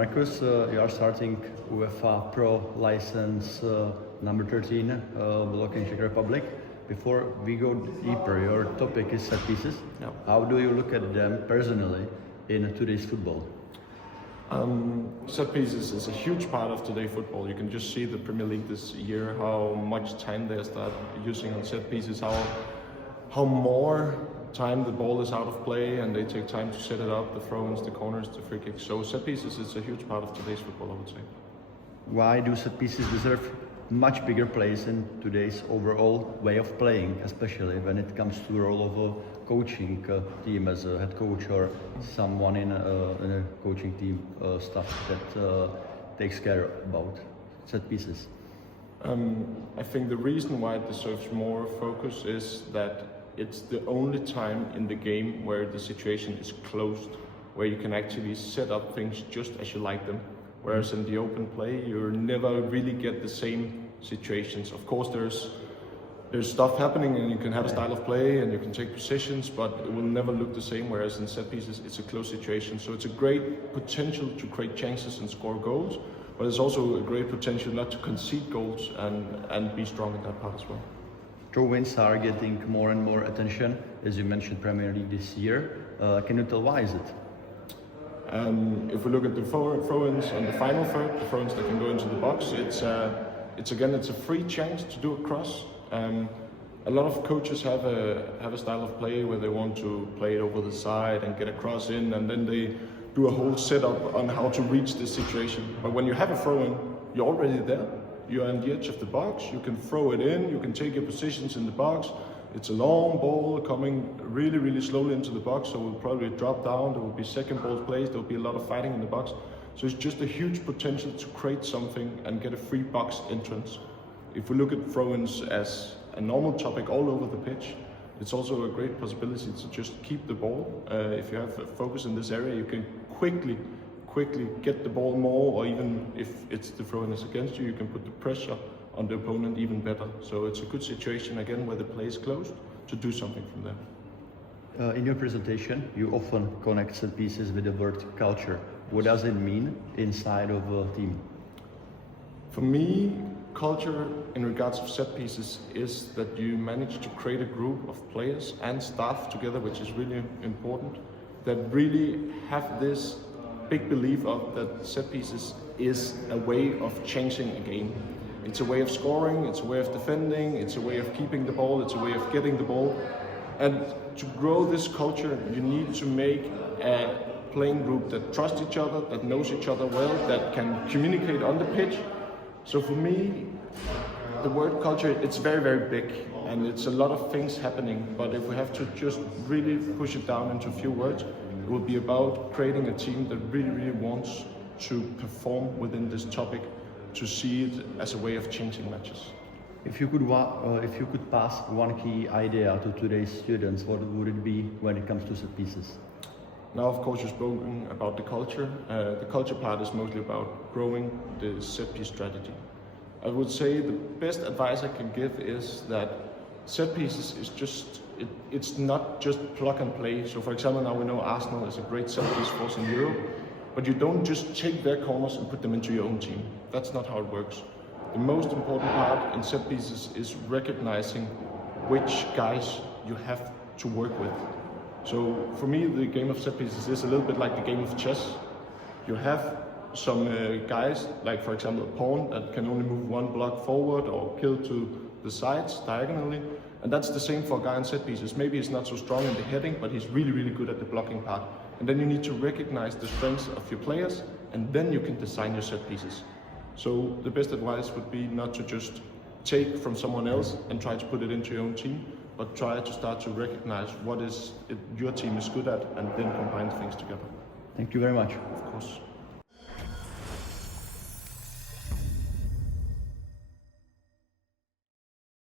Markus, you are starting UEFA Pro license number 13, located in Czech Republic. Before we go deeper, your topic is set pieces. Yeah. How do you look at them personally in today's football? Set pieces is a huge part of today's football. You can just see the Premier League this year, how much time they start using on set pieces, how more time the ball is out of play and they take time to set it up, the throw-ins, the corners, the free kicks. So set pieces is a huge part of today's football, I would say. Why do set pieces deserve much bigger place in today's overall way of playing, especially when it comes to the role of a coaching team as a head coach or someone in a coaching team staff that takes care about set pieces? I think the reason why it deserves more focus is that it's the only time in the game where the situation is closed, where you can actually set up things just as you like them. Whereas in the open play, you never really get the same situations. Of course, there's stuff happening and you can have a style of play and you can take positions, but it will never look the same. Whereas in set pieces, it's a close situation. So it's a great potential to create chances and score goals, but it's also a great potential not to concede goals and be strong in that part as well. Throw-ins are getting more and more attention, as you mentioned, Premier League this year. Can you tell why is it? If we look at the throw-ins on the final third, the throw-ins that can go into the box, it's a free chance to do a cross. A lot of coaches have a style of play where they want to play it over the side and get a cross in, and then they do a whole setup on how to reach this situation. But when you have a throw-in, you're already there. You're on the edge of the box, you can throw it in, you can take your positions in the box. It's a long ball coming really, really slowly into the box, so it will probably drop down, there will be second balls placed, there will be a lot of fighting in the box. So it's just a huge potential to create something and get a free box entrance. If we look at throw-ins as a normal topic all over the pitch, it's also a great possibility to just keep the ball. If you have a focus in this area, you can quickly get the ball more, or even if it's the throw-in is against you, you can put the pressure on the opponent even better. So it's a good situation again where the play is closed to do something from there. In your presentation, you often connect set pieces with the word culture. What does it mean inside of a team? For me, culture in regards of set pieces is that you manage to create a group of players and staff together, which is really important, that really have this big belief of that set pieces is a way of changing a game. It's a way of scoring, it's a way of defending, it's a way of keeping the ball, it's a way of getting the ball. And to grow this culture, you need to make a playing group that trusts each other, that knows each other well, that can communicate on the pitch. So for me, the word culture, it's very, very big and it's a lot of things happening. But if we have to just really push it down into a few words, it will be about creating a team that really, really wants to perform within this topic, to see it as a way of changing matches. If you could pass one key idea to today's students, what would it be when it comes to set pieces? Now, of course, you've spoken about the culture. The culture part is mostly about growing the set piece strategy. I would say the best advice I can give is that set pieces is it's not just plug and play. So for example, now we know Arsenal is a great set piece force in Europe, but you don't just take their corners and put them into your own team. That's not how it works. The most important part in set pieces is recognizing which guys you have to work with. So for me, the game of set pieces is a little bit like the game of chess. You have some guys, like for example a pawn, that can only move one block forward or kill to the sides diagonally. And that's the same for a guy in set pieces. Maybe he's not so strong in the heading, but he's really, really good at the blocking part. And then you need to recognize the strengths of your players, and then you can design your set pieces. So the best advice would be not to just take from someone else and try to put it into your own team, but try to start to recognize what your team is good at and then combine things together. Thank you very much. Of course.